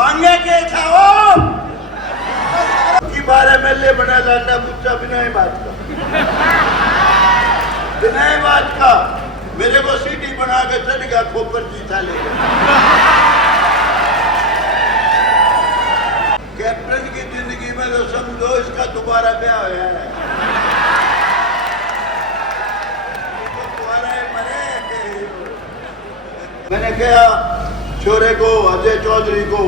मांगे के था वो की 12 MLA बना लाना पूछा बिना ही बात का, बिना ही बात का मेरे को सीटी बना के चढ़ गया, खोपर जीता ले गया। कैप्टन की जिंदगी में तो समझो इसका दोबारा ब्याह हुआ है, मैंने कहा छोरे को, अजय चौधरी को,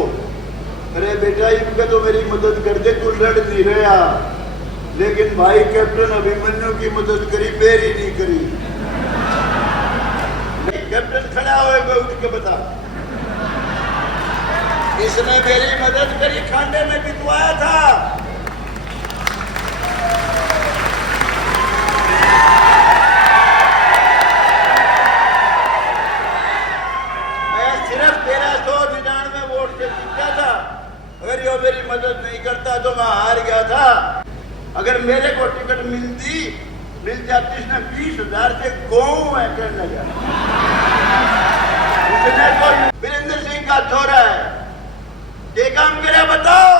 अरे बेटा इनका तो मेरी मदद कर दे, तू लड़ नहीं रहा, लेकिन भाई कैप्टन अभिमन्यु की मदद करी, मेरी नहीं करी। कैप्टन खड़ा होएगा, उठ के बता, इसने मेरी मदद करी, खाने में बितवाया था। अगर यो मेरी मदद नहीं करता तो मैं हार गया था। अगर मेरे को टिकट मिल जाती इसने 20,000 से गाँव है करने लगा। उसने तो वीरेंद्र सिंह का छोरा है, ये काम करे बताओ,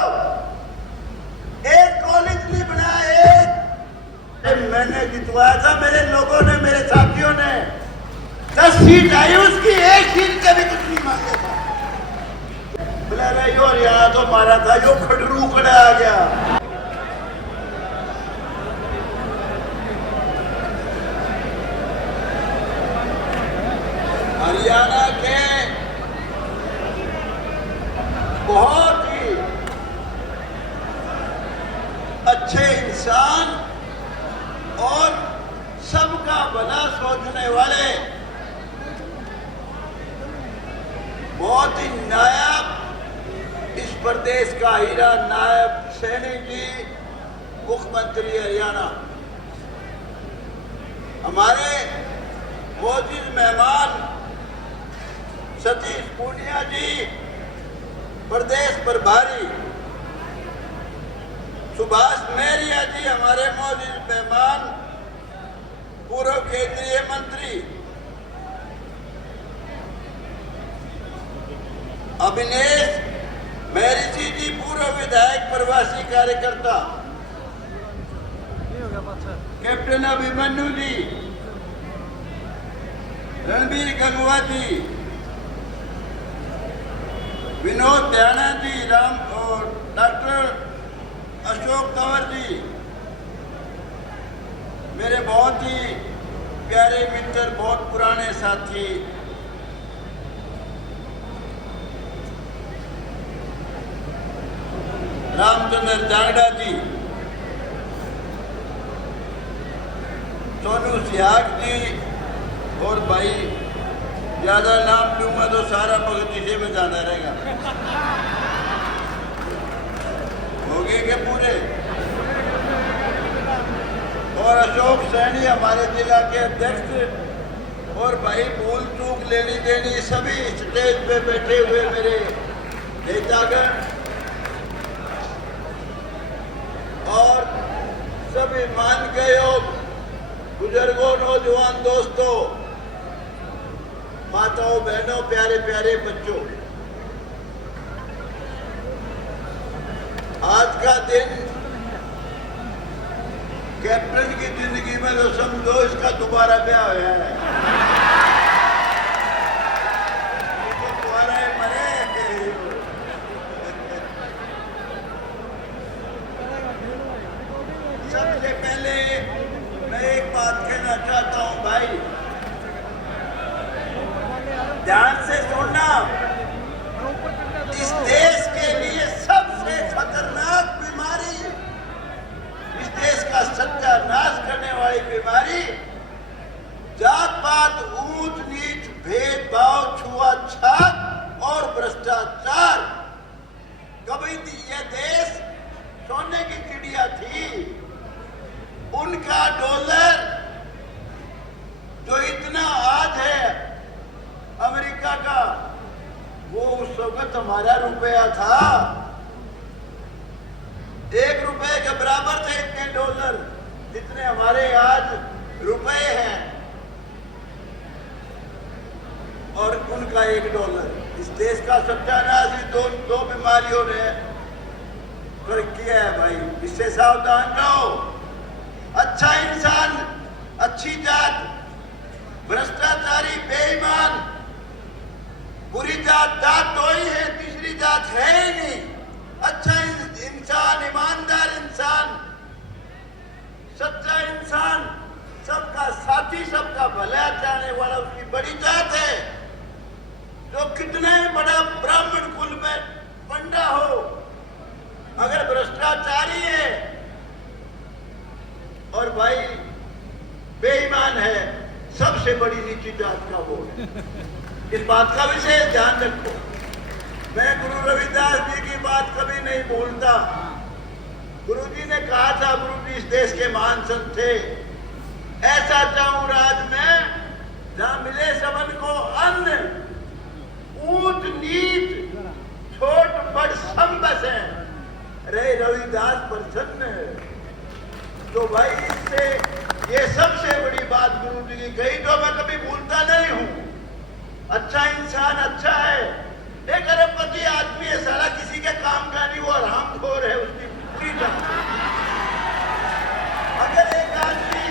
एक कॉलेज नहीं बनाया, एक मैंने जितवाया था, मेरे लोगों ने, मेरे साथियों ने। 10 सीट आई उसकी, एक सीट का भी कुछ नहीं मांगा था। और यहाँ तो मारा था, जो खड़रू खड़ा आ गया। हरियाणा के बहुत ही अच्छे इंसान और सबका भला सोचने वाले, बहुत ही नायाब इस प्रदेश का हीरा, नायब सैनी जी, मुख्यमंत्री हरियाणा, हमारे मौजूद मेहमान सतीश पूनिया जी, प्रदेश प्रभारी, सुभाष मेहरिया जी, हमारे मौजूद मेहमान, पूर्व केंद्रीय मंत्री अभिनेश महर्षि जी, पूर्व विधायक, प्रवासी कार्यकर्ता कैप्टन अभिमन्यु जी, रणबीर गंगवा जी, विनोद ध्याना जी, राम और डॉक्टर अशोक तंवर जी, मेरे बहुत ही प्यारे मित्र, बहुत पुराने साथी, रामचंद्र जांगड़ा जी, सोनू सियाग जी, और भाई ज्यादा नाम लूंगा तो सारा भगत इसे में जाना रहेगा, हो गए के पूरे। और अशोक सैनी हमारे जिला के अध्यक्ष, और भाई भूल चूक लेनी देनी सभी स्टेज पे बैठे हुए मेरे नेतागण और सभी मान गए हो, बुजुर्गों, नौजवान दोस्तों, माताओं, बहनों, प्यारे प्यारे बच्चों, आज का दिन कैप्टन की जिंदगी में तो समझो इसका दोबारा ब्याह हुआ है। सबसे पहले मैं एक बात कहना चाहता हूं भाई, ध्यान से सुनना, इस देश के लिए सबसे खतरनाक बीमारी, इस देश का सत्यानाश करने वाली बीमारी, जात पात, ऊंच नीच, भेदभाव, छुआछूत और भ्रष्टाचार। कभी यह देश सोने की चिड़िया थी, उनका डॉलर जो इतना आज है अमेरिका का, वो उस वक्त हमारा रुपया था, 1 रुपए के बराबर थे इतने डॉलर जितने हमारे आज रुपए हैं, और उनका $1। इस देश का सत्यानाश दो बीमारी बीमारियों ने फर्क किया है भाई, इससे सावधान रहो। अच्छा इंसान, अच्छी जात, भ्रष्टाचारी, बेईमान, बुरी जात दो ही है, तीसरी जात है ही नहीं। अच्छा इंसान, ईमानदार इंसान, सच्चा इंसान, सबका साथी, सबका भला चाहने वाला उसकी बड़ी जात है। जो कितना ही बड़ा ब्राह्मण कुल में पंडा हो, अगर भ्रष्टाचारी है और भाई बेईमान है, सबसे बड़ी नीची जात का वो है। इस बात का विशेष ध्यान रखो। मैं गुरु रविदास जी की बात कभी नहीं भूलता। गुरु जी ने कहा था, गुरु जी इस देश के महान संत थे, ऐसा चाहूं राज में जहां मिले सबन को अन्न, ऊंच नीच छोट बड़ सब बसे, रे रविदास प्रसन्न। तो भाई इससे ये सबसे बड़ी बात गुरु जी की कही, जो मैं कभी भूलता नहीं हूं। अच्छा इंसान अच्छा है। एक अरबपति आदमी है, सारा किसी के काम का नहीं, वो हरामखोर है, उसकी पूरी जात। अगर एक आदमी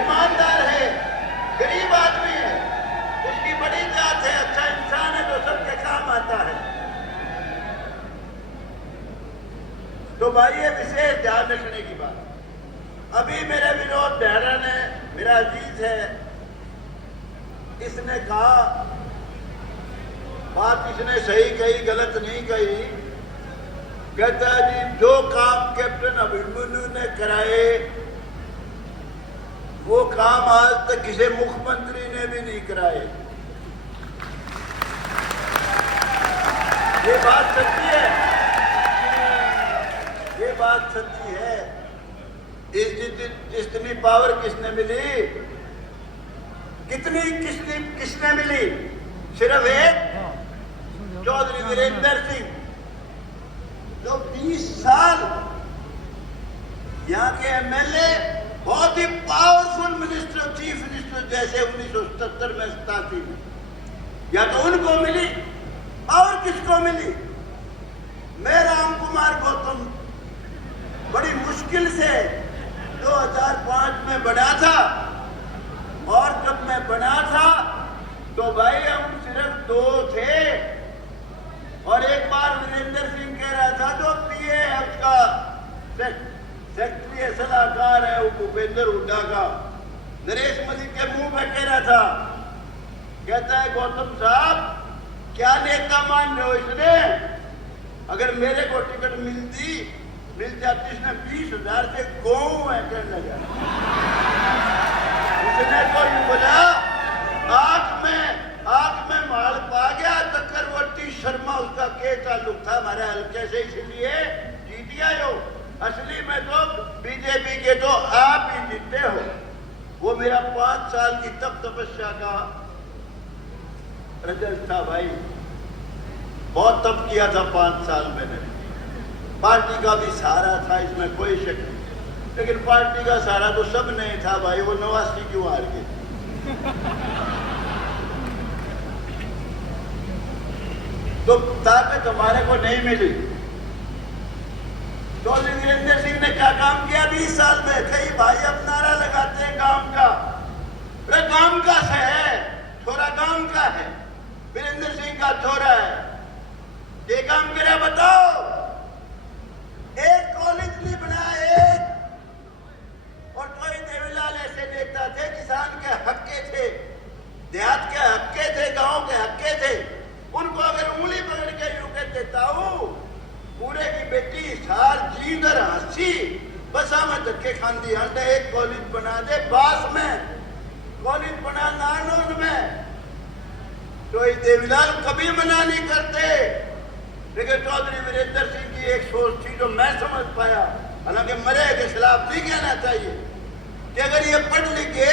ईमानदार है, गरीब आदमी है, उसकी बड़ी जात है, अच्छा इंसान है, तो सबके काम आता है। तो भाई ये विशेष ध्यान रखने की बात। अभी मेरे विनोद बेहरा ने, मेरा अजीज है, इसने कहा, बात इसने सही कही, गलत नहीं कही। कहता है जी, जो काम कैप्टन अभिमन्यु ने कराए वो काम आज तक किसी मुख्यमंत्री ने भी नहीं कराए। ये बात सच्ची है, ये बात सच्ची है। इतनी पावर किसने मिली, किसने मिली? सिर्फ एक चौधरी वीरेंद्र सिंह, जो 20 साल यहाँ के एमएलए, बहुत ही पावरफुल मिनिस्टर, चीफ मिनिस्टर जैसे 1977 में 87 में, या तो उनको मिली और किसको मिली? मैं राम कुमार गौतम बड़ी मुश्किल से 2005 में बना था, और जब मैं बना था तो भाई हम सिर्फ 2 थे। और एक बार वीरेंद्र सिंह कह रहा था, जो पीए है उसका सेक्रेटरी सलाहकार है वो भूपेंद्र हुड्डा का, नरेश मलिक के मुंह पे कह रहा था, कहता है गौतम साहब क्या नेता मान रहे हो इसने? अगर मेरे को टिकट मिल जाती, इसने 20,000 से गौ है कहने लगा। उसने तो यूं बोला, आंख में माल पा गया, चक्रवर्ती शर्मा उसका के ताल्लुक था हमारे हल्के से, इसलिए जीत गया हो। असली में तो बीजेपी के तो आप ही जीतते हो। वो मेरा 5 साल की तपस्या का रिजल्ट था भाई। बहुत तप किया था 5 साल मैंने। पार्टी का भी सहारा था, इसमें कोई शक नहीं, लेकिन पार्टी का सहारा तो सब नहीं था भाई। वो 89 क्यों हार गए? तो ताकत हमारे को नहीं मिली। चौधरी वीरेंद्र सिंह ने क्या काम किया 20 साल में? कई भाई अब नारा लगाते हैं गांव का, अरे गांव का है, छोरा गांव का है, वीरेंद्र सिंह का छोरा है, ये काम करे बताओ? एक कॉलेज नहीं बनाया, एक। और कोई देवीलाल ऐसे नेता थे, किसान के हक्के थे, देहात के हक्के थे, गांव के हक्के थे, उनको अगर उंगली पकड़ के यूं कह देता हूं, पूरे की बेटी सार जींदर हंसी, बसा में धक्के खांदी, हंडे एक कॉलेज बना दे, बास में कॉलेज बना, नारनौल में। तो ये देवीलाल कभी मना नहीं करते, लेकिन चौधरी वीरेंद्र सिंह की एक सोच थी जो मैं समझ पाया, हालांकि मरे के खिलाफ नहीं कहना चाहिए, कि अगर ये पढ़ लिखे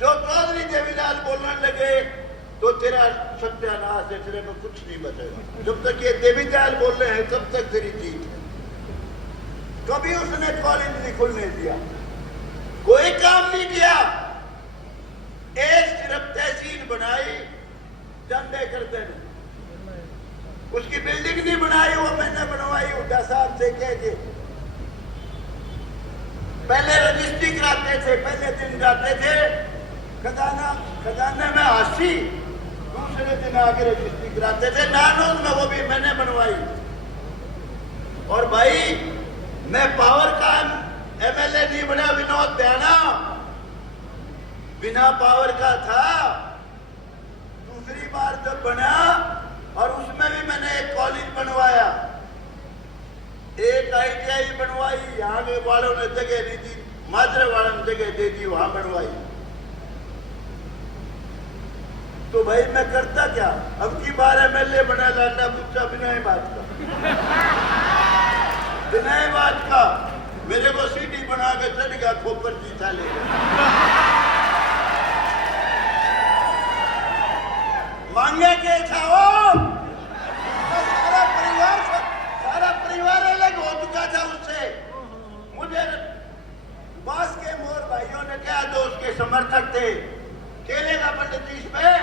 जो चौधरी देवीलाल बोलने लगे तो तेरा सत्यानाश है, तेरे में कुछ नहीं बचेगा। जब तक ये देवीलाल बोल रहे हैं तब तक तेरी जीत है। कभी उसने कॉलेज नहीं खुलने दिया, कोई काम नहीं किया, एक सिर्फ तहसील बनाई, चंदे करते नहीं, उसकी बिल्डिंग नहीं बनाई, बुड्ढा साहब से कह, पहले रजिस्ट्री कराते थे, पहले दिन जाते थे खजाना में हासी, दूसरे दिन आके रजिस्ट्री कराते थे नानोद में, वो भी मैंने बनवाई। और भाई मैं पावर का एमएलए नहीं बना विनोद दयाना, बिना पावर का था। दूसरी बार जब बना और उसमें भी मैंने एक कॉलेज बनवाया, एक आईटीआई बनवाई, यहाँ के वालों ने जगह दी थी, माजरे वालों ने जगह दे दी, वहां बनवाई। तो भाई मैं करता क्या, अब की बार एमएलए बना लाना पूछा बिना ही बात का, बिना ही बात का मेरे को सीटी बना के चल गया, खोपर जीता ले मांगे के था वो, सारा परिवार अलग हो चुका था उससे। मुझे बास के मोर भाइयों ने क्या, जो उसके समर्थक थे, खेलेगा पंडित जी इसमें,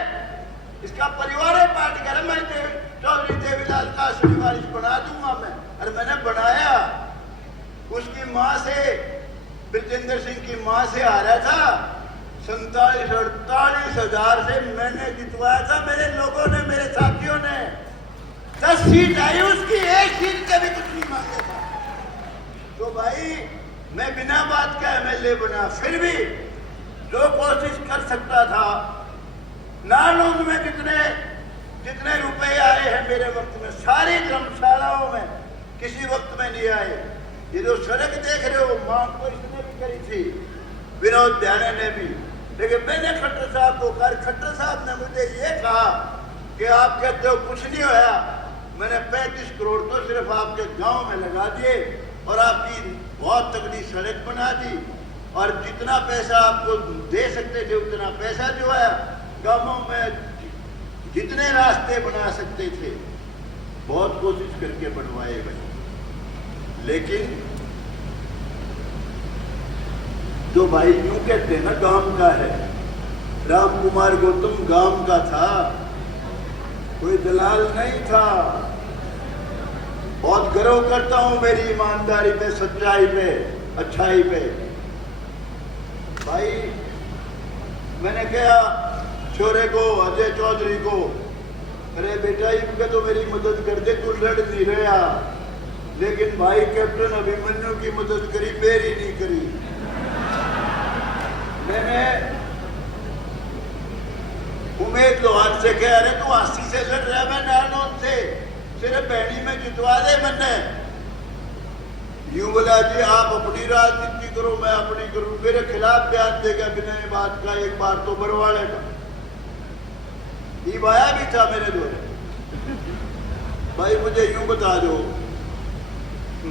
इसका परिवार है पार्टी कर, मैं चौधरी देवीलाल का श्रीवारिश बना दूंगा मैं। और मैंने बनाया, उसकी माँ से, ब्रजेंद्र सिंह की माँ से आ रहा था, 47-48 हजार से मैंने जितवाया था, मेरे लोगों ने, मेरे साथियों ने। 10 सीट आई उसकी, एक सीट का भी कुछ नहीं मांगा था। तो भाई मैं बिना बात का एमएलए बना, फिर भी जो कोशिश कर सकता था, नानोद में जितने रुपए आए हैं मेरे वक्त में, सारी धर्मशालाओं में किसी वक्त में नहीं आए। ये जो सड़क देख रहे हो, मांग तो इसने भी करी थी, विनोद दयाना ने भी, लेकिन मैंने खट्टर साहब को कहा, खट्टर साहब ने मुझे ये कहा कि आप कहते हो कुछ नहीं होया, मैंने 35 करोड़ तो सिर्फ आपके गांव में लगा दिए और आपकी बहुत तगड़ी सड़क बना दी, और जितना पैसा आपको दे सकते थे उतना पैसा जो है गांवों में जितने रास्ते बना सकते थे बहुत कोशिश करके बनवाए गए। लेकिन जो भाई यूं कहते हैं ना गांव का है, राम कुमार गौतम गांव का था, कोई दलाल नहीं था। बहुत गर्व करता हूं मेरी ईमानदारी पे, सच्चाई पे, अच्छाई पे। भाई मैंने कहा छोरे को, अजय चौधरी को, अरे बेटा इनका तो मेरी मदद कर दे, तू लड़ नहीं रहा। लेकिन भाई कैप्टन अभिमन्यु की मदद करी, मेरी नहीं करी। मैंने उमेद लोहार से कह, अरे तू 80 से लड़ रहा, मैं नानोद से सिर्फ बहनी में जितवा दे। मैंने यूं बोला जी आप अपनी राजनीति करो, मैं अपनी करूं, मेरे खिलाफ बयान देगा बिना बात का, एक बार तो बरवाड़े का आया भी था मेरे द्वारा। भाई मुझे यूं बता दो,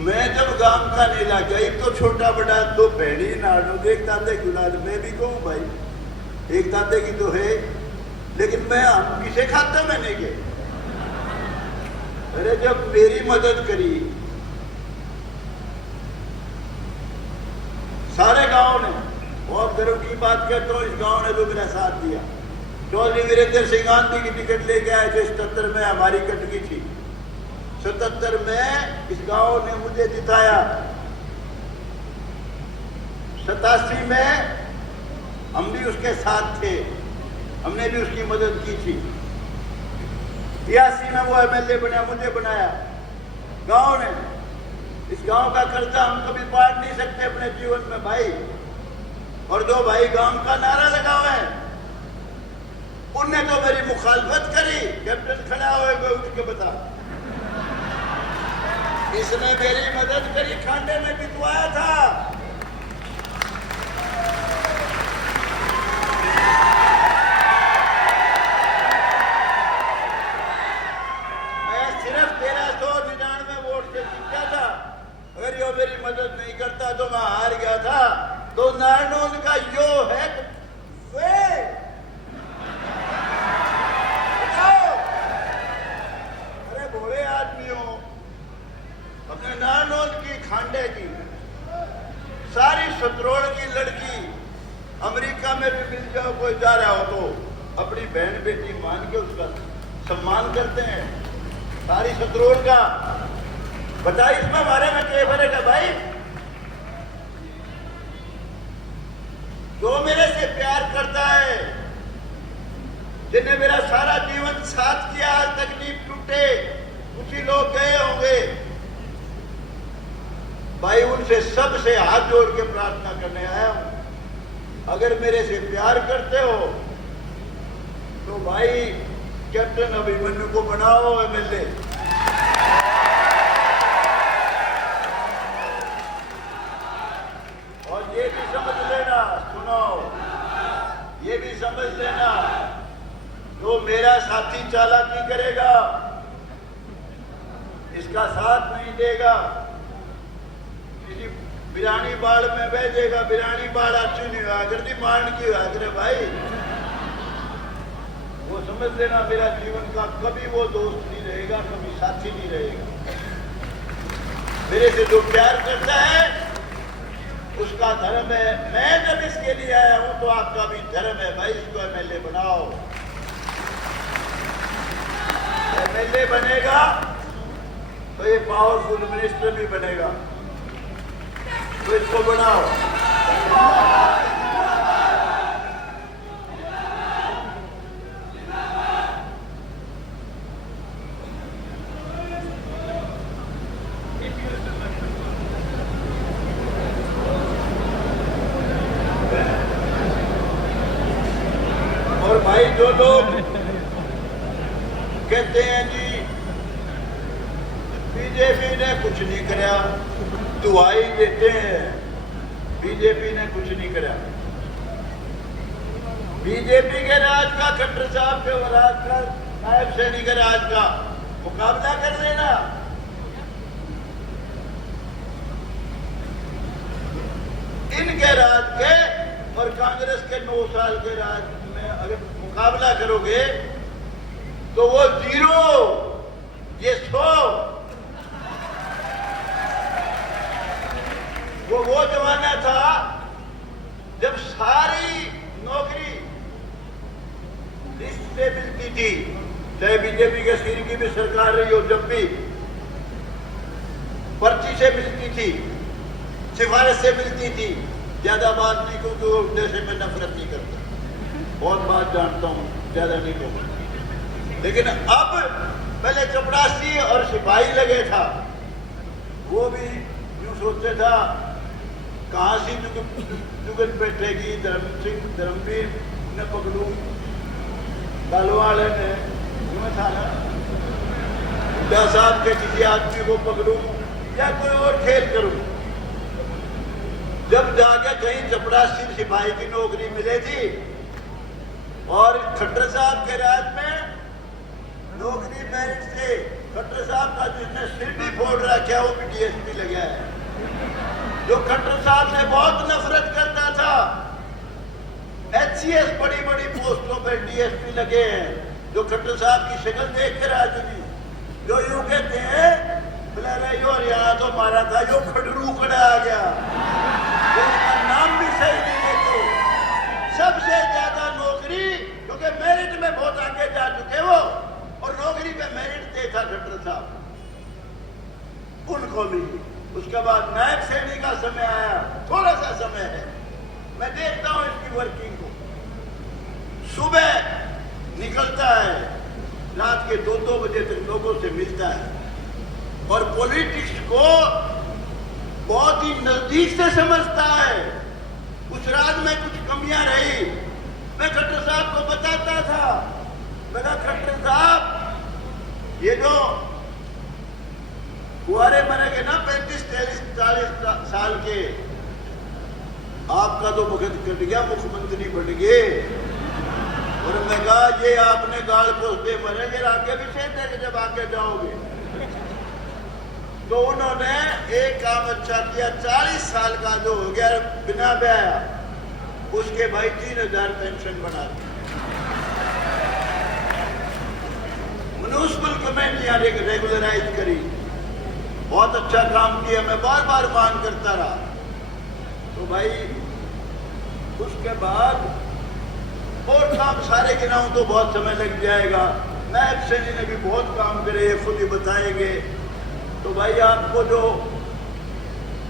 मैं जब गांव का नहीं लगा, एक तो छोटा बड़ा दो बहनी नानोद, एक दादे की औलाद, मैं भी कहूँ भाई एक दादे की तो है, लेकिन मैं हम किसे खाता में नहीं गए। अरे जब मेरी मदद करी सारे गांव ने, बहुत गर्व की बात कहता हूँ, इस गांव ने जो मेरा साथ दिया। चौधरी वीरेंद्र सिंह गांधी की टिकट लेके आए थे, 77 में हमारी कटकी थी, 77 में इस गांव ने मुझे जिताया। 87 में हम भी उसके साथ थे, हमने भी उसकी मदद की थी। 83 में वो एमएलए बना, मुझे बनाया गांव ने। इस गांव का कर्जा हम कभी बांट नहीं सकते अपने जीवन में भाई। और जो भाई गांव का नारा लगा हुआ है, उनने तो मेरी मुखालफत करी। कैप्टन खड़ा हुए उठ के बता, इसने मेरी मदद करी, खांडे में बितवाया था। मैं सिर्फ 1399 वोट से जीता था। अगर यो मेरी मदद नहीं करता तो मैं हार गया था। तो नारनौल का यो है वे, अरे भोले आदमियों, अपने नारनौल की खांडे की सारी सतरोड़ की लड़की अमेरिका में भी मिल जाओ, कोई जा रहा हो तो अपनी बहन बेटी मान के उसका सम्मान करते हैं। सारी सतरोड़ का बता इसमें बारे में क्या फर्क है भाई? जो मेरे से प्यार करता है, जिन्हें मेरा सारा जीवन साथ किया, आज तकलीफ टूटे, कुछ लोग गए होंगे भाई, उनसे सबसे हाथ जोड़ के प्रार्थना करने आया हूं। अगर मेरे से प्यार करते हो तो भाई कैप्टन अभिमन्यु को बनाओ एमएलए। और ये भी समझ लेना, सुनो, ये भी समझ लेना, जो मेरा साथी चालाकी करेगा, इसका साथ नहीं देगा, किसी बिरानी बाड़ में भेजेगा, बिरानी बाड़ अच्छी नहीं हुआ करती, मारन की हुआ करे भाई। वो समझ लेना, मेरा जीवन का कभी वो दोस्त नहीं रहेगा, कभी साथी नहीं रहेगा। मेरे से जो प्यार करता है उसका धर्म है। मैं जब इसके लिए आया हूं तो आपका भी धर्म है भाई, इसको एमएलए बनाओ। एमएलए बनेगा तो ये पावरफुल मिनिस्टर भी बनेगा, तो इसको बनाओ। और भाई जो लोग कहते हैं जी बीजेपी ने कुछ नहीं कराया, दुआई देते हैं, बीजेपी ने कुछ नहीं कराया। बीजेपी के राज का, खट्टर साहब के राज का, नायब सैनी के राज का मुकाबला कर लेना। इनके राज के और कांग्रेस के 9 साल के राज में अगर मुकाबला करोगे तो वो 0, ये 100। वो जमाना था जब सारी नौकरी लिस्ट से मिलती थी, चाहे बीजेपी के सिर की भी सरकार रही हो, जब भी पर्ची से मिलती थी, सिफारिश से मिलती थी। ज्यादा बात नहीं, क्योंकि वो उद्देश्य में नफरत नहीं करता, बहुत बात जानता हूं, ज्यादा नहीं कहूंगा। लेकिन अब पहले चपरासी और सिपाही लगे था, वो भी यूं सोचते था कहां से जुगन बैठेगी, धर्मवीर ने पकड़ू, गालवाड़े ने था ना, बुड्ढा साहब के किसी आदमी को पकड़ू या कोई और खेल करूं। जब जाके कहीं चपरासी सिपाही की नौकरी मिले थी और खट्टर साहब के राज में नौकरी मेरिट से, खट्टर साहब का जिसने सिर भी फोड़ रखा वो भी डीएसपी लगा है। जो खट्टर साहब से बहुत नफरत करता था, एचसीएस बड़ी बड़ी पोस्टों पर डीएसपी लगे हैं। जो खट्टर साहब की शक्ल देख कर आज भी जो यूं कहते हैं बोले यो हरियाणा तो मारा था, यो खडरू खड़ा आ गया, उसका नाम भी सही नहीं लेते। सबसे ज्यादा नौकरी, क्योंकि मेरिट में बहुत आगे जा चुके वो, और नौकरी पे मेरिट देता खट्टर साहब, उनको भी। उसके बाद नायब सैनी का समय आया, थोड़ा सा समय है, मैं देखता हूं इसकी वर्किंग को। सुबह निकलता है, रात के 2-2 बजे तक लोगों से मिलता है और पॉलिटिक्स को बहुत ही नजदीक से समझता है। उस राज में कुछ कमियां रही, मैं खट्टर साहब को बताता था, मेरा खट्टर साहब ये जो कुआरे मरेंगे ना 35-40 साल के, आपका तो मुखत कट गया, मुख्यमंत्री बन गए। और मैं कहा ये आपने गाल पोसते मरेंगे, आगे भी से जब आगे जाओगे। तो उन्होंने एक काम अच्छा किया, 40 साल का जो हो गया बिना ब्याह, उसके भाई 3000 पेंशन बना दी। म्युनिसिपल कमेटियां रेगुलराइज करी, बहुत अच्छा काम किया, मैं बार बार मांग करता रहा। तो भाई उसके बाद और काम सारे गिनाऊं तो बहुत समय लग जाएगा। नायब सैनी ने भी बहुत काम करे, खुद ही बताएंगे। तो भाई आपको जो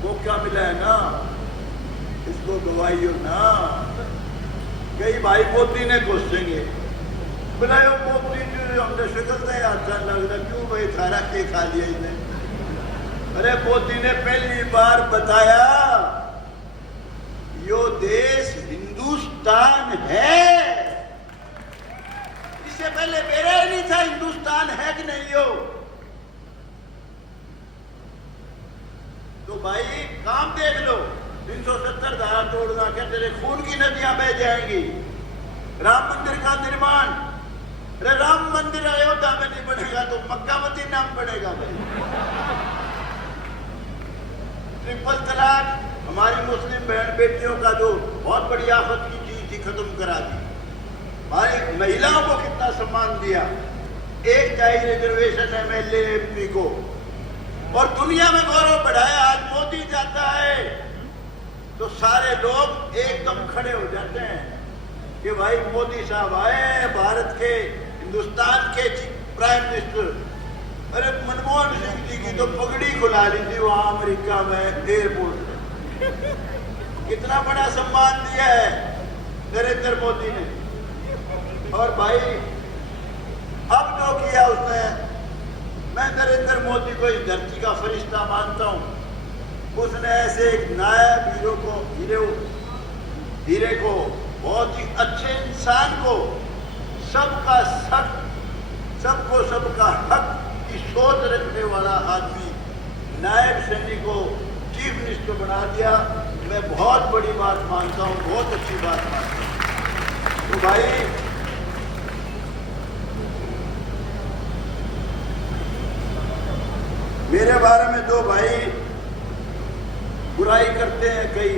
मौका मिला है ना, इसको गवाइयो ना। कई भाई मोदी ने कोसेंगे, बोला यो मोदी जो हमने शक्ल से अच्छा लगता, क्यों भाई सारा के खा लिया इसने। अरे मोदी ने पहली बार बताया यो देश हिंदुस्तान है। इससे पहले मेरा ही नहीं था हिंदुस्तान है कि नहीं हो। तो भाई काम देख लो, 370 धारा तोड़ना क्या तेरे खून की नदियां बह जाएंगी। राम मंदिर का निर्माण, अरे राम मंदिर अयोध्या में नहीं बनेगा तो मक्का मदीना में बनेगा भाई। ट्रिपल तलाक हमारी मुस्लिम बहन बेटियों का जो बहुत बड़ी आफत की चीज थी, खत्म करा दी। हमारी महिलाओं को कितना सम्मान दिया, एक चाहिए रिजर्वेशन एमएलए एमपी को, और दुनिया में गौरव बढ़ाया। आज मोदी जाता है तो सारे लोग एकदम खड़े हो जाते हैं कि भाई मोदी साहब आए, भारत के हिंदुस्तान के प्राइम मिनिस्टर। अरे मनमोहन सिंह जी की तो पगड़ी खुला ली थी वहां अमेरिका में एयरपोर्ट पे। कितना बड़ा सम्मान दिया है नरेंद्र मोदी ने। और भाई अब जो किया उसने, मैं नरेंद्र मोदी को इस धरती का फरिश्ता मानता हूं। उसने ऐसे एक नायाब हीरे को, बहुत ही अच्छे इंसान को, सबका सब, सबको सबका हक की सोच रखने वाला आदमी, नायब सैनिक को चीफ मिनिस्टर बना दिया। मैं बहुत बड़ी बात मानता हूं, बहुत अच्छी बात मानता हूं। तो भाई मेरे बारे में दो भाई बुराई करते हैं कई,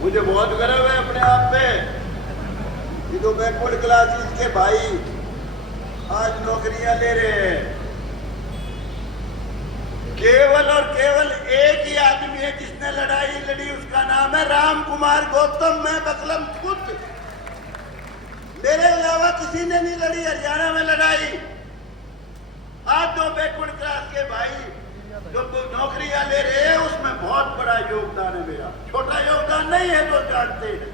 मुझे बहुत गर्व है अपने आप पे कि जो बैकवर्ड क्लासेस के भाई आज नौकरियां ले रहे हैं। केवल और केवल एक ही आदमी है जिसने लड़ाई लड़ी, उसका नाम है राम कुमार गौतम। मैं बकलम खुद, मेरे अलावा किसी ने नहीं लड़ी हरियाणा में लड़ाई। आज जो बैकवर्ड क्लास के भाई जो नौकरियां ले रहे हैं, उसमें बहुत बड़ा योगदान है मेरा, छोटा योगदान नहीं है, तो जानते हैं।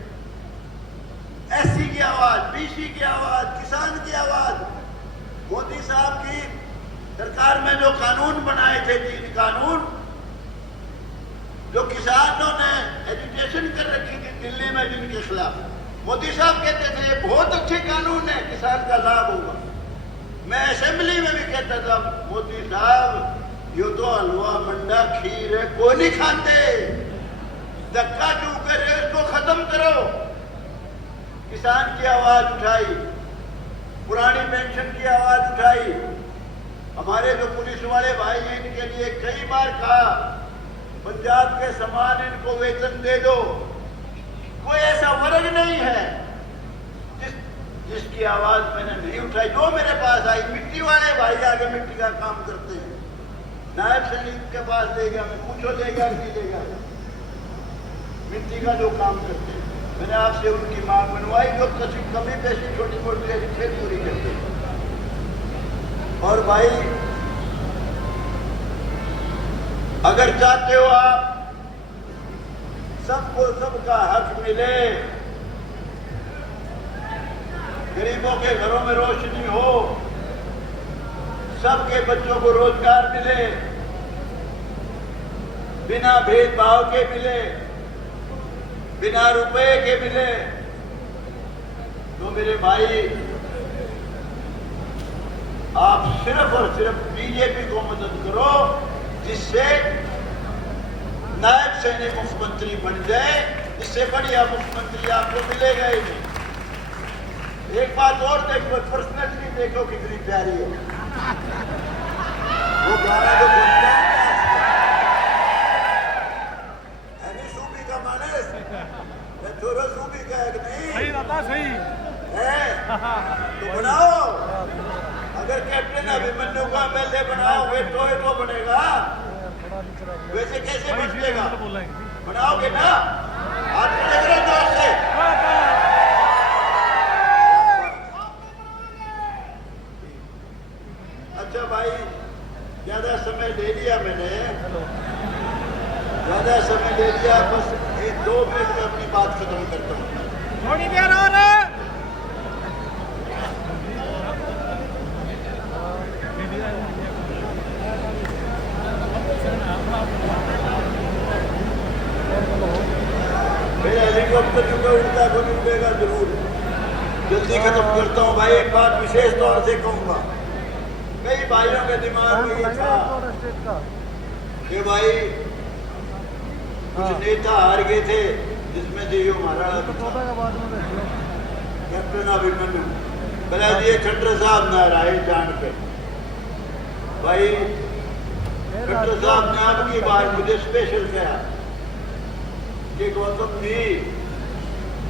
एससी की आवाज, बीसी की आवाज, किसान की आवाज। मोदी साहब की सरकार में जो कानून बनाए थे, 3 कानून, जो किसानों ने एजुटेशन कर रखी थी दिल्ली में जिनके खिलाफ, मोदी साहब कहते थे बहुत अच्छे कानून है, किसान का लाभ होगा। मैं असेंबली में भी कहता था, मोदी साहब यो तो हलवा मंडा खीर है, कोई नहीं खाते, धक्का क्यों कर रहे हो, इसको खत्म करो। किसान की आवाज उठाई, पुरानी पेंशन की आवाज उठाई। हमारे जो पुलिस वाले भाई हैं, इनके लिए कई बार कहा पंजाब के समान इनको वेतन दे दो। कोई ऐसा वर्ग नहीं है जिसकी आवाज मैंने नहीं उठाई। जो मेरे पास आई, मिट्टी वाले भाई आगे मिट्टी का काम करते हैं, नायब सैनिक के पास ले गया, मैं पूछो लेगा नहीं लेगा, मिट्टी का जो काम करते हैं। मैंने आपसे उनकी मांग मनवाई, जो कमी पेशी छोटी मोटी है फिर पूरी करते हैं। और भाई अगर चाहते हो आप सबको सबका हक मिले, गरीबों के घरों में रोशनी हो, सबके बच्चों को रोजगार मिले, बिना भेदभाव के मिले, बिना रुपए के मिले, तो मेरे भाई आप सिर्फ और सिर्फ बीजेपी को मदद करो, जिससे नायब सैनिक मुख्यमंत्री बन जाए। इससे बढ़िया मुख्यमंत्री आपको मिलेगा ही नहीं। एक बात और देखो, पर्सनैलिटी देखो कितनी प्यारी है। वो गाना जो बोलता है सूबी का मानस, छोरा सूबी का है कि नहीं? सही दादा, सही है तो बनाओ। अगर कैप्टन अभिमन्यु का एमएलए बनाओगे तो बनेगा, वैसे कैसे बचेगा? बनाओगे ना, हाथ में लग रहे जोर से। अच्छा भाई, ज्यादा समय ले लिया मैंने, ज्यादा समय ले लिया। बस 1-2 मिनट में अपनी बात खत्म करता हूँ। थोड़ी देर और मेरा हेलीकॉप्टर चुका उड़ता को उड़ेगा जरूर। जल्दी खत्म करता हूँ भाई। एक बात विशेष तौर से कहूँगा, कई भाइयों के दिमाग में ये था कि भाई कुछ नेता हार गए थे, जिसमें से ये हमारा कैप्टन अभिमन्यु। पहले ये खट्टर साहब ना रहे जान पे भाई। खट्टर साहब ने आपकी बार मुझे स्पेशल कहा कि गौतम जी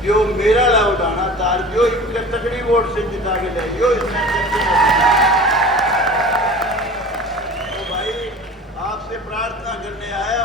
जो मेरा ला उठाना था, जो इनके तकड़ी वोट से जिता के ले, जो इसमें तो भाई आपसे प्रार्थना करने आया